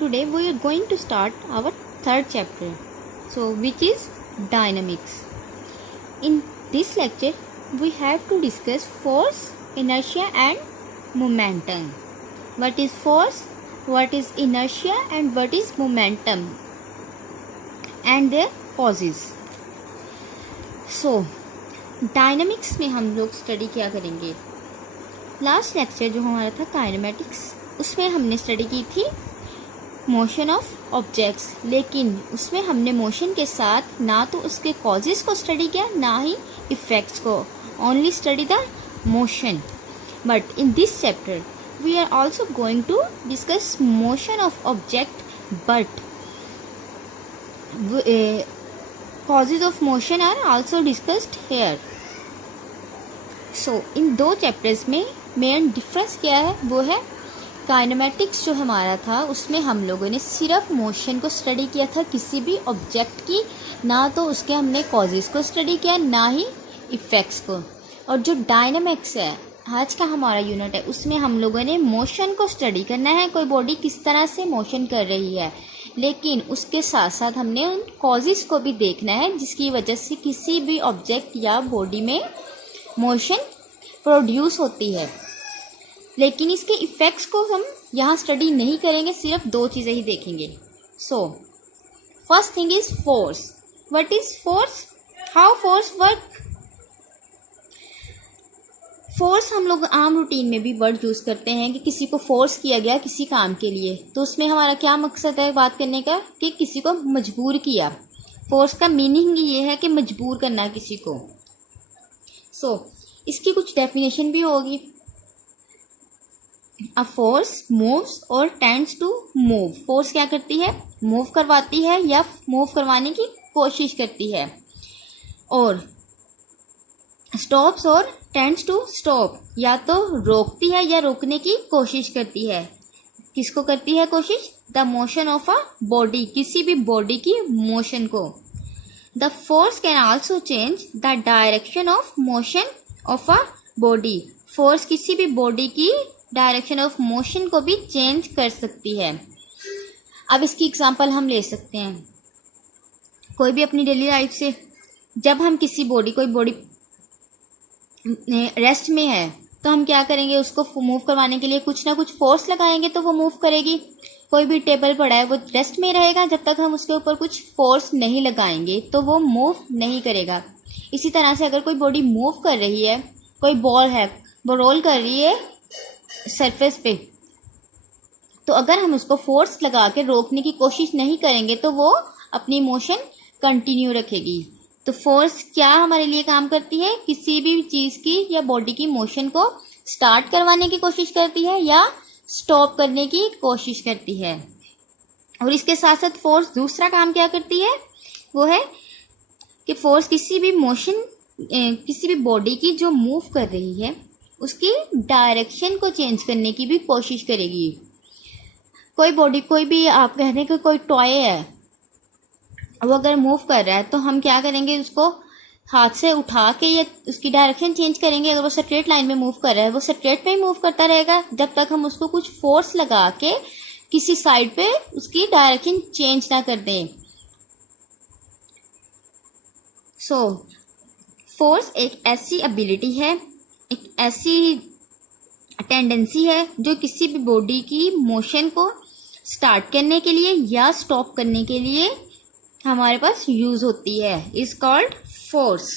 today we are going to start our third chapter, so which is dynamics. In this lecture we have to discuss force, inertia and momentum. What is force, what is inertia and what is momentum and their causes. So dynamics में हम लोग study क्या करेंगे. Last lecture जो हमारा था kinematics, उसमें हमने स्टडी की थी मोशन ऑफ ऑब्जेक्ट्स, लेकिन उसमें हमने मोशन के साथ ना तो उसके कॉजेस को स्टडी किया ना ही इफेक्ट्स को, only study the motion. But in this chapter we are also going to discuss motion of object, but causes of motion are also discussed here. So इन दो चैप्टर्स में मेन डिफरेंस क्या है, वो है काइनेमेटिक्स जो हमारा था उसमें हम लोगों ने सिर्फ मोशन को स्टडी किया था किसी भी ऑब्जेक्ट की, ना तो उसके हमने कॉजेस को स्टडी किया ना ही इफेक्ट्स को. और जो डायनामिक्स है आज का हमारा यूनिट है, उसमें हम लोगों ने मोशन को स्टडी करना है, कोई बॉडी किस तरह से मोशन कर रही है, लेकिन उसके साथ साथ हमने उन कॉजेस को भी देखना है जिसकी वजह से किसी भी ऑब्जेक्ट या बॉडी में मोशन प्रोड्यूस होती है. लेकिन इसके इफ़ेक्ट्स को हम यहाँ स्टडी नहीं करेंगे, सिर्फ दो चीज़ें ही देखेंगे. So first thing is force. What is force, how force work. Force हम लोग आम रूटीन में भी वर्ड यूज़ करते हैं कि किसी को फोर्स किया गया किसी काम के लिए, तो उसमें हमारा क्या मकसद है बात करने का, कि किसी को मजबूर किया. फोर्स का मीनिंग ये है कि मजबूर करना किसी को. सो इसकी कुछ डेफिनेशन भी होगी. अ फोर्स मूव्स और टेंड्स टू मूव. फोर्स क्या करती है, मूव करवाती है या मूव करवाने की कोशिश करती है. और स्टॉप्स और टेंड्स टू स्टॉप, या तो रोकती है या रोकने की कोशिश करती है. किसको करती है कोशिश, the motion of a body, किसी भी बॉडी की मोशन को. The force can also change the direction of motion of a body. Force किसी भी बॉडी की डायरेक्शन ऑफ मोशन को भी चेंज कर सकती है. अब इसकी एग्जांपल हम ले सकते हैं कोई भी अपनी डेली लाइफ से. जब हम किसी बॉडी, कोई बॉडी रेस्ट में है तो हम क्या करेंगे, उसको मूव करवाने के लिए कुछ ना कुछ फोर्स लगाएंगे तो वो मूव करेगी. कोई भी टेबल पड़ा है वो रेस्ट में रहेगा, जब तक हम उसके ऊपर कुछ फोर्स नहीं लगाएंगे तो वो मूव नहीं करेगा. इसी तरह से अगर कोई बॉडी मूव कर रही है, कोई बॉल है वो रोल कर रही है सरफेस पे, तो अगर हम उसको फोर्स लगा के रोकने की कोशिश नहीं करेंगे तो वो अपनी मोशन कंटिन्यू रखेगी. तो फोर्स क्या हमारे लिए काम करती है, किसी भी चीज़ की या बॉडी की मोशन को स्टार्ट करवाने की कोशिश करती है या स्टॉप करने की कोशिश करती है. और इसके साथ साथ फोर्स दूसरा काम क्या करती है, वो है कि फोर्स किसी भी मोशन, किसी भी बॉडी की जो मूव कर रही है उसकी डायरेक्शन को चेंज करने की भी कोशिश करेगी. कोई बॉडी, कोई भी आप कह दें कि कोई टॉय है, वो अगर मूव कर रहा है तो हम क्या करेंगे, उसको हाथ से उठा के या उसकी डायरेक्शन चेंज करेंगे. अगर वो स्ट्रेट लाइन में मूव कर रहा है वो स्ट्रेट पे ही मूव करता रहेगा जब तक हम उसको कुछ फोर्स लगा के किसी साइड पे उसकी डायरेक्शन चेंज ना कर दें. सो फोर्स एक ऐसी एबिलिटी है, एक ऐसी टेंडेंसी है जो किसी भी बॉडी की मोशन को स्टार्ट करने के लिए या स्टॉप करने के लिए हमारे पास यूज होती है, इज कॉल्ड फोर्स.